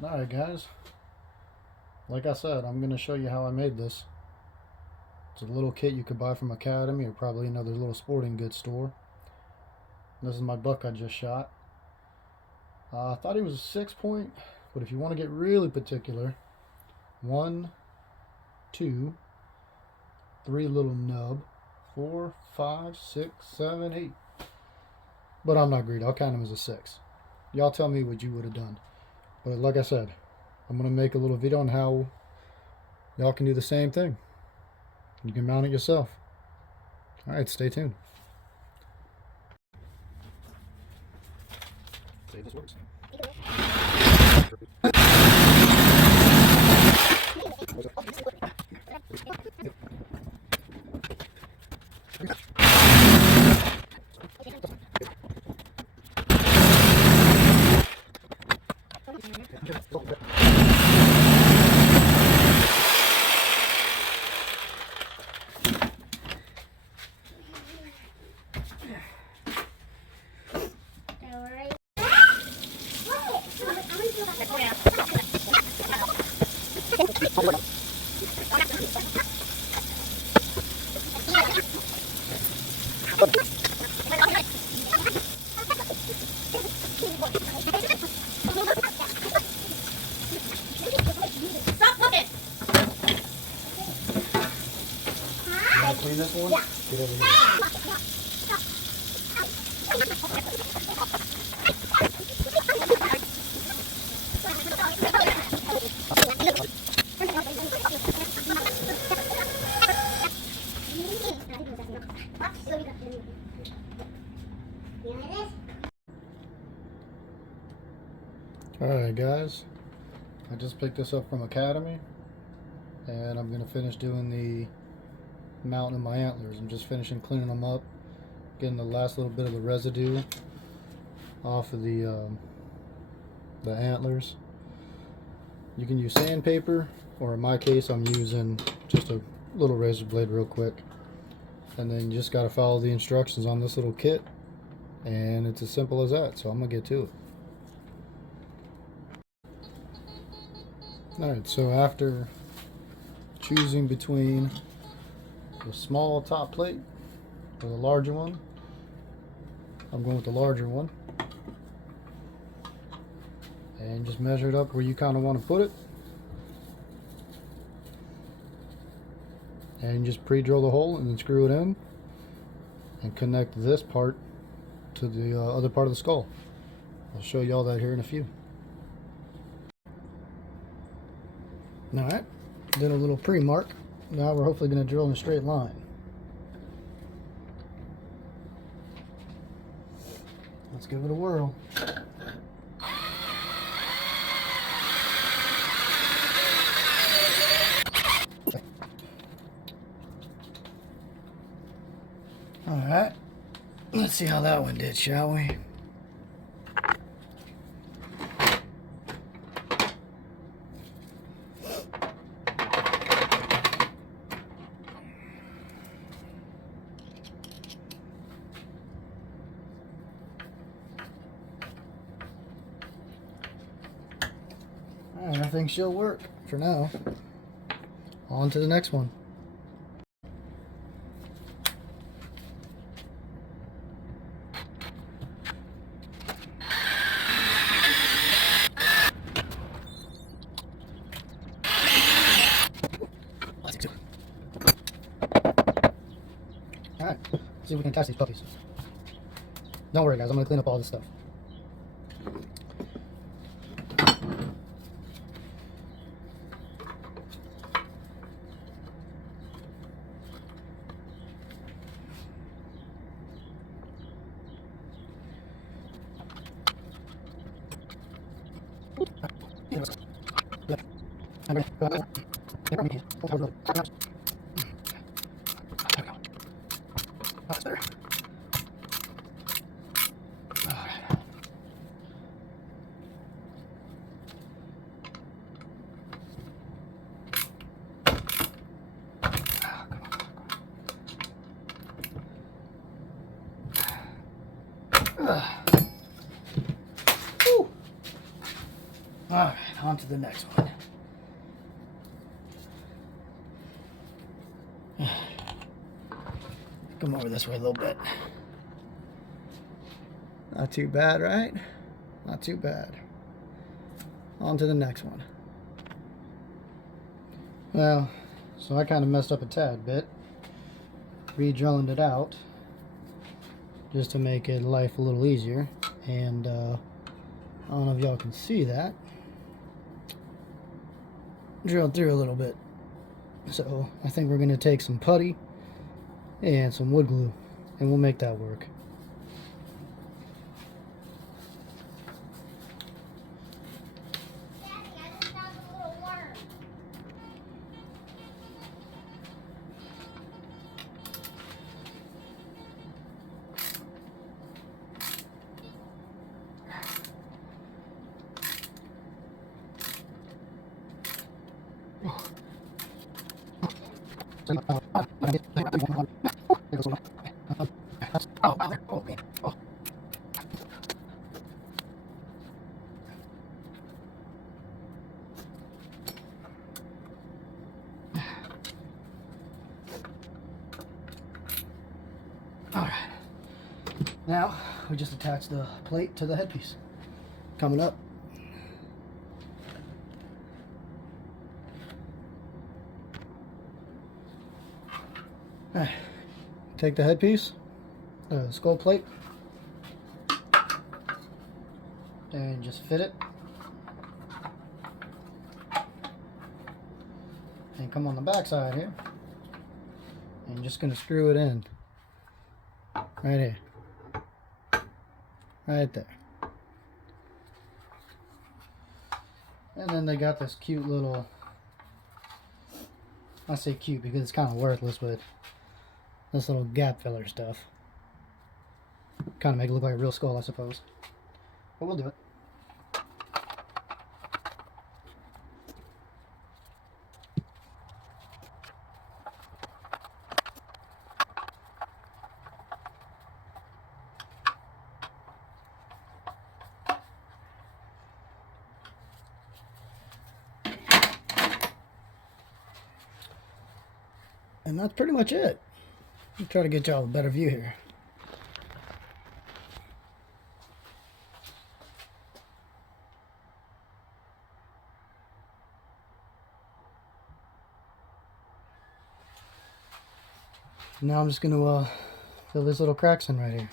Alright guys, like I said, I'm going to show you how I made this. It's a little kit you could buy from Academy or probably another little sporting goods store. This is my buck I just shot. I thought he was a 6-point, but if you want to get really particular, 1, 2, 3 little nub, 4, 5, 6, 7, 8. But I'm not greedy, I'll count him as a 6. Y'all tell me what you would have done. But like I said, I'm going to make a little video on how y'all can do the same thing. You can mount it yourself. Alright, stay tuned. See if this works. Clean this one? Yeah. Get over here. Alright guys, I just picked this up from Academy and I'm going to finish doing the mounting of my antlers. I'm just finishing cleaning them up, getting the last little bit of the residue off of the antlers. You can use sandpaper, or in my case I'm using just a little razor blade real quick. And then you just got to follow the instructions on this little kit, and it's as simple as that. So I'm going to get to it. Alright, so after choosing between the small top plate or the larger one, I'm going with the larger one. And just measure it up where you kind of want to put it. And just pre-drill the hole and then screw it in and connect this part to the other part of the skull. I'll show you all that here in a few. Alright, did a little pre-mark. Now we're hopefully going to drill in a straight line. Let's give it a whirl. Alright, let's see how that one did, shall we? Alright, I think she'll work for now. On to the next one. Alright, see if we can catch these puppies. Don't worry guys, I'm going to clean up all this stuff. That's better. Alright, on to the next one. Come over this way a little bit. Not too bad, right? Not too bad. On to the next one. Well, so I kind of messed up a tad bit. Re-drilling it out just to make it life a little easier. And I don't know if y'all can see that. Drilled through a little bit. So I think we're going to take some putty and some wood glue and we'll make that work. Alright, now we just attach the plate to the headpiece. Coming up. Alright, take the headpiece, skull plate, and just fit it. And come on the back side here. And just going to screw it in. Right here. Right there. And then they got this cute little, I say cute because it's kind of worthless, but this little gap filler stuff. Kind of make it look like a real skull, I suppose. But we'll do it. And that's pretty much it. I'll try to get y'all a better view here. Now I'm just going to fill these little cracks in right here.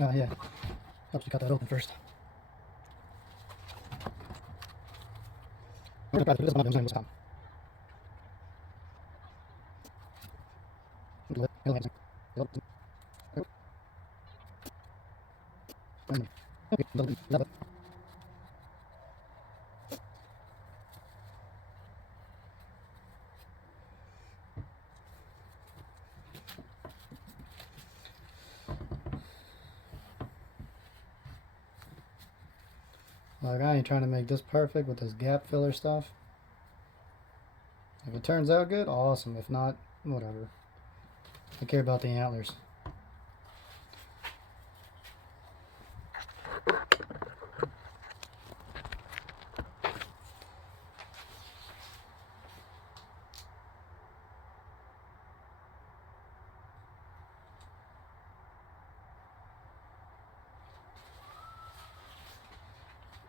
Oh yeah, helps you cut that open first. Like, I ain't trying to make this perfect with this gap filler stuff. If it turns out good, awesome. If not, whatever. I care about the antlers.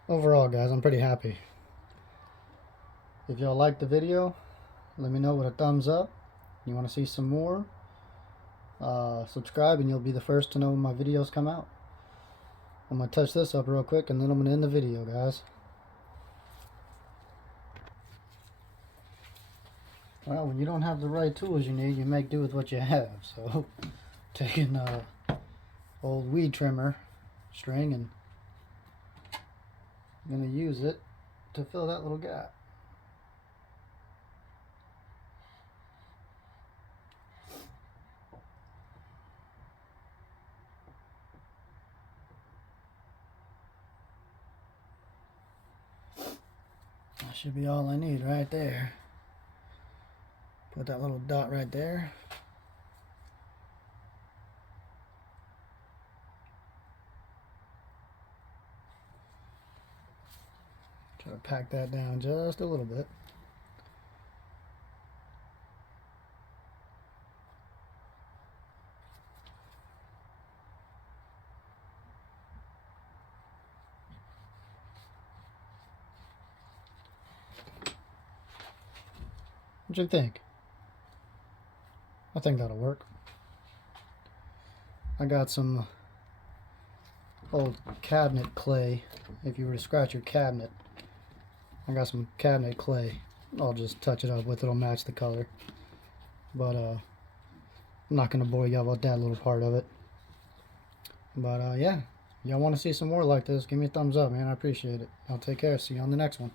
Overall, guys, I'm pretty happy. If y'all liked the video, let me know with a thumbs up. You want to see some more? Subscribe and you'll be the first to know when my videos come out. I'm going to touch this up real quick and then I'm going to end the video, guys. Well, when you don't have the right tools you need, you make do with what you have. So, taking old weed trimmer string and I'm going to use it to fill that little gap. Should be all I need right there. Put that little dot right there. Try to pack that down just a little bit. What you think? I think that'll work. I got some old cabinet clay. If you were to scratch your cabinet, I got some cabinet clay. I'll just touch it up with, it'll match the color. But I'm not gonna bore you about that little part of it. But yeah, y'all want to see some more like this, give me a thumbs up, man. I appreciate it. I'll take care. See you on the next one.